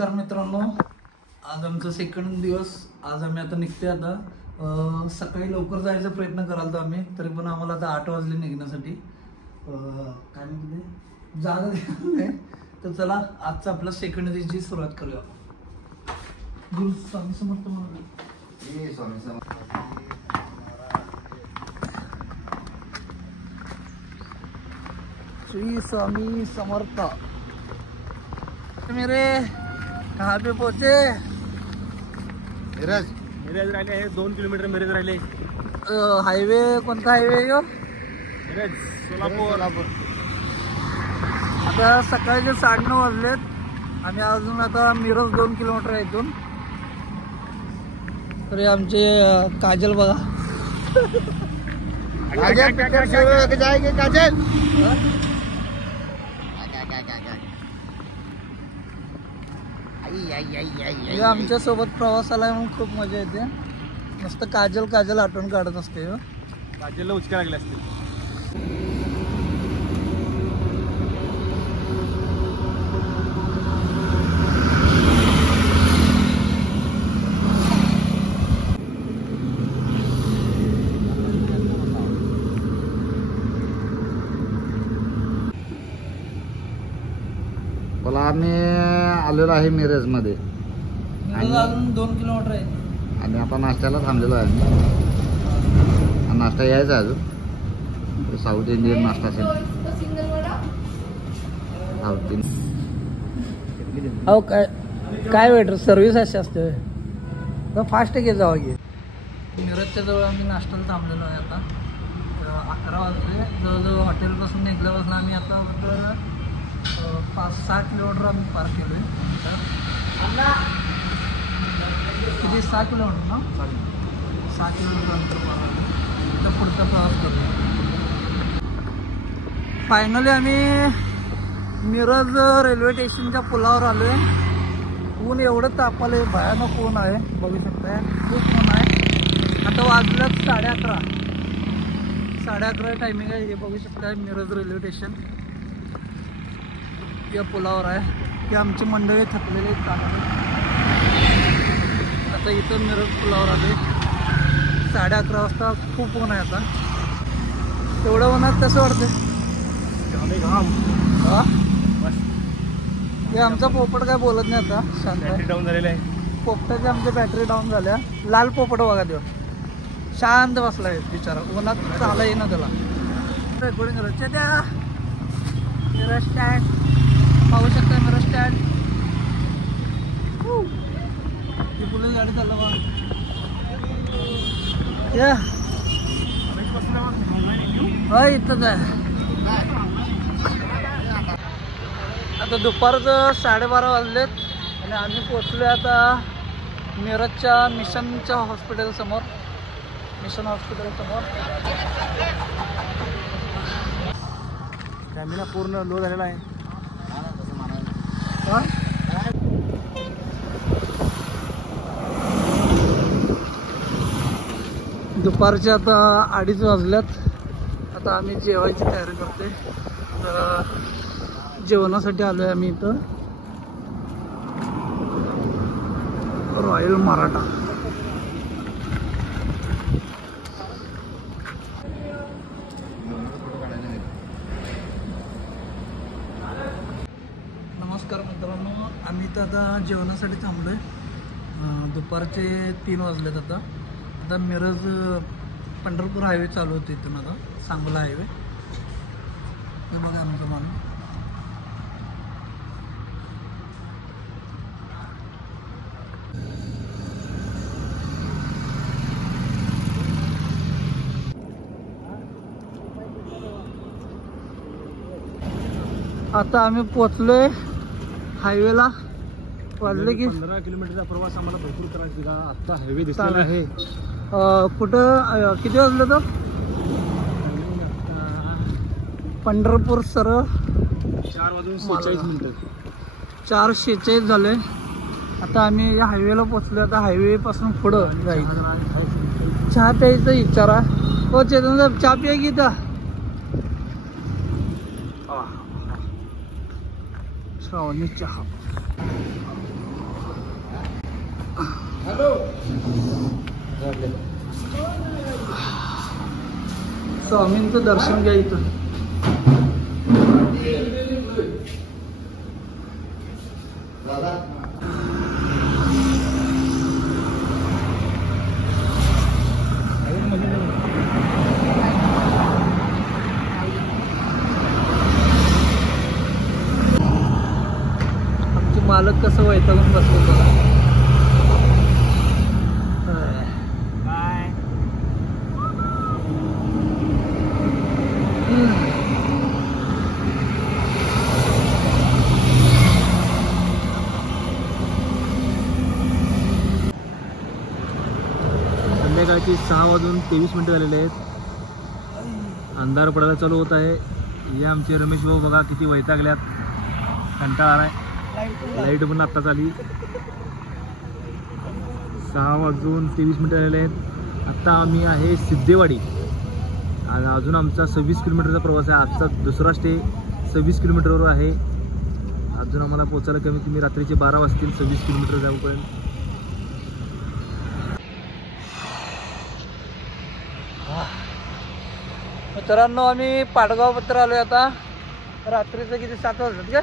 नमस्कार मित्रांनो, आज आमचा सेकंड दिवस. आज आम्ही आता निघतोय. आता सकाळी लवकर जायचा प्रयत्न कराल तर आम्ही, तरी पण आम्हाला आता 8 वाजले निघण्यासाठी. काय म्हणते जागा नाही. तर चला आजचा आपला सेकंड दिवसची सुरुवात करूया. गुरु स्वामी समर्थ म्हणून स्वामी समर्थ. श्री स्वामी समर्थ. मेरे कहाँ पे पहुंचे? मिरज राहिले आहे 2 किलोमीटर मिरज राहिले. हायवे कोणता हायवे यो? मिरज सोलापूर. आता सकाळचे 9:30 वाजलेत आणि अजून आता मिरज 2 किलोमीटर आहे इथून. तरी आमचे काजल बघा. जाएंगे काजल. आमच्या सोबत प्रवासाला आहे म्हणून खूप मजा येते. मस्त काजल काजल आठवण काढत असते. काजलला उचका लागले असते. बोला आम्ही आलेलो आहे मिरज मध्ये. अजून 2 किलोमीटर आहे आणि आता नाश्त्याला थांबलेलो आहे. नाश्ता यायचा अजून. साऊथ इंडियन नाश्ता असेल. South Indian. हो काय वेटर सर्व्हिस अशी असते. फास्ट घे जावं घे. मिरजच्या जवळ आम्ही नाश्त्याला थांबलेलो आहे. आता 11 वाजले. जवळजवळ हॉटेलपासून निघल्यापासून आम्ही आता 5-6 किलोमीटर आम्ही पार केलो आहे. किती 6 किलोमीटर ना? 6 किलोमीटर अंतर पार तर पुढचा प्रवास करू. फायनली आम्ही मिरज रेल्वे स्टेशनच्या पुलावर आलो आहे. ऊन एवढं तापलं, भयानक ऊन आहे. बघू शकताय खूप ऊन आहे. आता वाजल्यात 11:30. 11:30 टायमिंग आहे. हे बघू शकताय मिरज रेल्वे स्टेशन या पुलावर आहे. ही आमची मंडळी थकलेली आहेत कामाला. आता इथं मिरज पुलावर आले. 11:30 वाजता. खूप ऊन आहे. आता तेवढं उन्हात कसं वाटतं? हे आमचा पोपट काय बोलत नाही आता. शांत आहे. डाऊन झालेलं आहे. पोपटाची आमच्या बॅटरी डाऊन झाल्या. लाल पोपट बघा देवा. शांत बसलाय बिचारा. उन्हात चाला येईना त्याला. रेकॉर्डिंग करायचं त्या मिरज स्टँड पाहू शकता. मिरज स्टँड पुढे गाडी चालला बा. या इथंच आहे. आता दुपारचं 12:30 वाजलेत आणि आम्ही पोचलो आता मिरजच्या मिशनच्या हॉस्पिटल समोर. मिशन हॉस्पिटल समोर स्टॅमिना पूर्ण लो झालेला आहे. दुपारच्या आता 2:30 वाजल्यात. आता आम्ही जेवायची तयारी करते. तर जेवणासाठी आलो आहे आम्ही इथं. रॉयल मराठा. नमस्कार मित्रांनो, आम्ही इथं आता जेवणासाठी थांबलो आहे. दुपारचे 3 वाजलेत. आता मिरज पंढरपूर हायवे चालू होते इथून. आता सांगोला हायवे. बघा आमचं माणूस. आता आम्ही पोचलोय हायवेला. वाजले की 15 किलोमीटरचा प्रवास आम्हाला भरपूर त्रास दिला. आता हायवे दिसला आहे. कुठं किती वाजलं तर पंढरपूर सरळ 4:46 4:46 झाले. आता आम्ही या हायवेला पोचलो. आता हायवे पासून पुढं जायचं. चहा प्यायचा इच्छा. हो चेतन साहेब चहा पिया की इथं. श्रावणी चहा. स्वामींचं दर्शन घ्या इथं. आमचे मालक कसं वैतागून बसले बघा. संध्याकाळची 6:23 झालेले आहेत. अंधार पडायला चालू होत आहे. हे आमचे रमेश भाऊ बघा किती वैतागल्यात, कंटाळा आलाय. लाईट पण आत्ताच आली. 6:23 झालेले आहेत. आत्ता आम्ही आहे सिद्धेवाडी आणि अजून आमचा 26 किलोमीटरचा प्रवास आहे. आजचा दुसरा स्टे 26 किलोमीटरवर आहे. अजून आम्हाला पोचायला कमीत कमी रात्रीचे 12 वाजतील 26 किलोमीटर जाऊपर्यंत. मित्रांनो आम्ही पाडगाव पत्र आलोय आता. रात्रीचं किती 7 वाजतात का?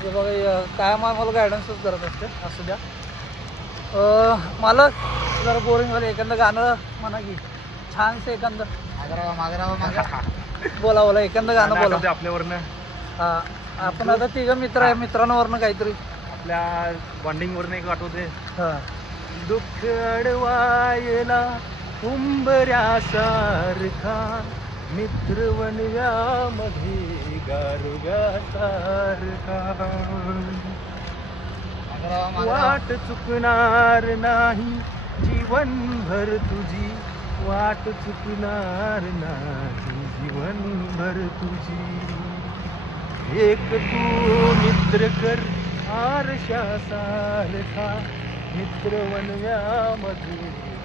हे बघा कायम आम्हाला गायडन्सच करत असते. असू द्या. मालक जरा बोरिंग झालं, एखादं गाणं म्हणा की छानसे एखादं. बोला बोला एखादं गाणं बोला आपल्यावरनं. हा आपण आता तिघं मित्र आहे, मित्रांवरनं काहीतरी आपल्या बॉन्डिंगवरनं एक आठवते. हा दुःख अडवायला उंबऱ्यासारखा मित्र वनव्यामध्ये गारुगासारखा वाट चुकणार नाही जीवनभर तुझी, वाट चुकणार नाही जीवनभर तुझी. एक तू मित्र कर आरशासारखा मित्र वनव्यामध्ये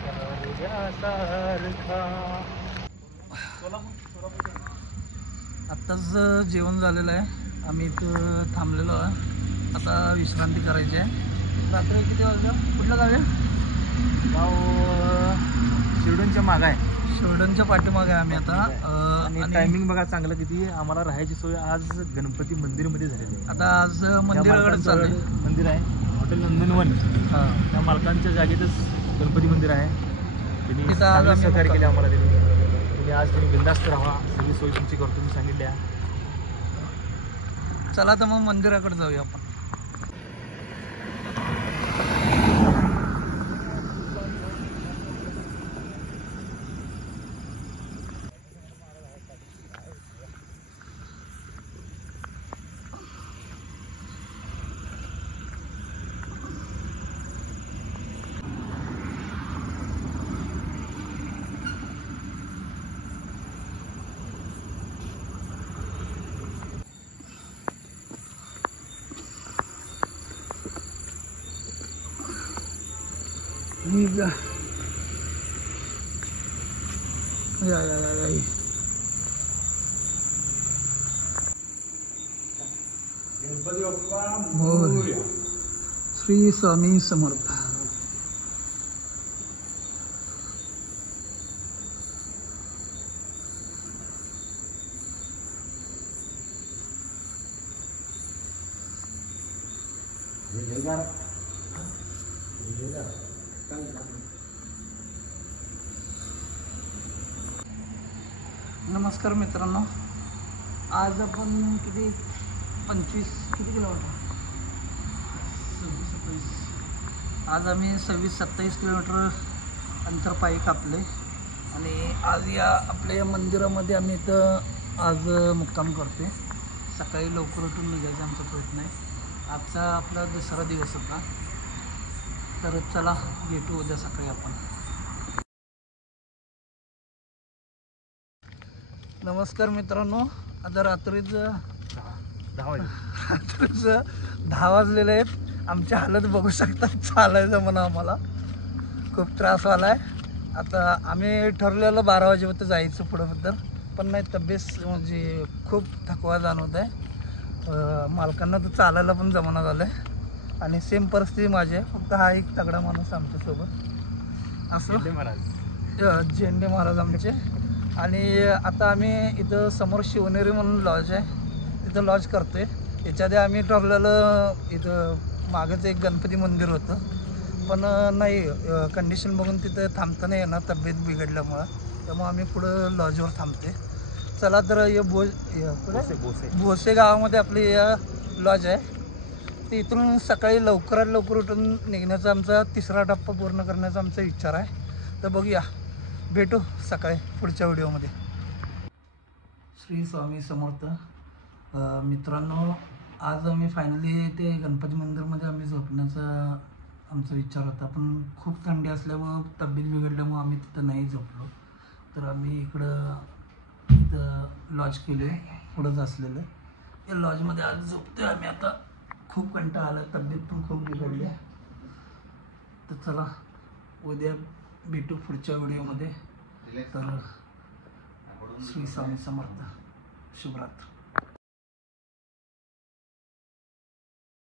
गारुगासारखा. आत्ताच जेवण झालेलं आहे. आम्ही इथं थांबलेलो आहे. आता विश्रांती करायची आहे. रात्री किती वाजता कुठलं गाव आहे? गाव शिर्डोनच्या मागं आहे. शिर्डोनच्या पाठीमागे आहे आम्ही आता. आणि टायमिंग बघा चांगलं किती. आम्हाला राहायची सोय आज गणपती मंदिरमध्ये झालेली आहे. आता आज मंदिराकडे चालू आहे. मंदिर आहे हॉटेल नंदनवन. हां त्या मालकांच्या जागेतच गणपती मंदिर आहे. त्यांनी तिथं आज चांगलं आम्ही सहकार्य मुक्काम. केले आम्हाला. तुम्ही आज तुम्ही बिंदास्त राहा, सगळी सोय तुमची करतो मी सांगितल्या. चला तर मग मंदिराकडे जाऊया आपण. या या या या मोरया. श्री स्वामी समर्थ. नमस्कार मित्रांनो. आज आपण किती 25 किती किलोमीटर 26-27 आज आम्ही 26-27 किलोमीटर अंतर पायी कापले आणि आज या आपल्या मंदिरामध्ये आम्ही इथं आज मुक्काम करते. सकाळी लवकर उठून निघायचा आमचा प्रयत्न आहे. आजचा आपला दुसरा दिवस होता. तर चला भेटू उद्या सकाळी आपण. नमस्कार मित्रांनो. आता रात्रीचं 10 वाजलेले आहेत. आमची हालत बघू शकता. चालायचं म्हणा आम्हाला खूप त्रास व्हायला आहे. आता आम्ही ठरलेलं 12 वाजेपर्यंत जायचं पुढंबद्दल, पण नाही तब्येत म्हणजे खूप थकवा जाणवत आहे. मालकांना तर चालायला पण जमाना झालं आहे. आणि सेम परिस्थिती माझी आहे, फक्त हा एक तगडा माणूस आमच्यासोबत असं झेंडे महाराज आमचे. आणि आता आम्ही इथं समोर शिवनेरी म्हणून लॉज आहे, तिथं लॉज करतोय. याच्या आधी आम्ही ठरलेलं इथं मागंच एक गणपती मंदिर होतं, पण नाही कंडिशन बघून तिथं थांबता नाही येणार तब्येत बिघडल्यामुळं, त्यामुळं आम्ही पुढं लॉजवर थांबते. चला तर भोसे गावामध्ये आपली लॉज आहे. तर इथून सकाळी लवकरात लवकर उठून निघण्याचा आमचा 3रा टप्पा पूर्ण करण्याचा आमचा विचार आहे. तर बघूया, भेटू सकाळी पुढच्या व्हिडिओमध्ये. श्री स्वामी समर्थ. मित्रांनो, आज आम्ही फायनली ते गणपती मंदिरमध्ये आम्ही झोपण्याचा आमचा विचार होता, पण खूप थंडी असल्यामुळं तब्येत बिघडल्यामुळं आम्ही तिथं नाही झोपलो. तर आम्ही इथं लॉज केले पुढंच असलेलं. या लॉजमध्ये आज झोपतोय आम्ही. आता खूप कंटाळा आला, तब्येत पण खूप बिघडली. तर चला उद्या भेटू पुढच्या व्हिडिओमध्ये. तर श्री स्वामी समर्थ. शुभरात्र.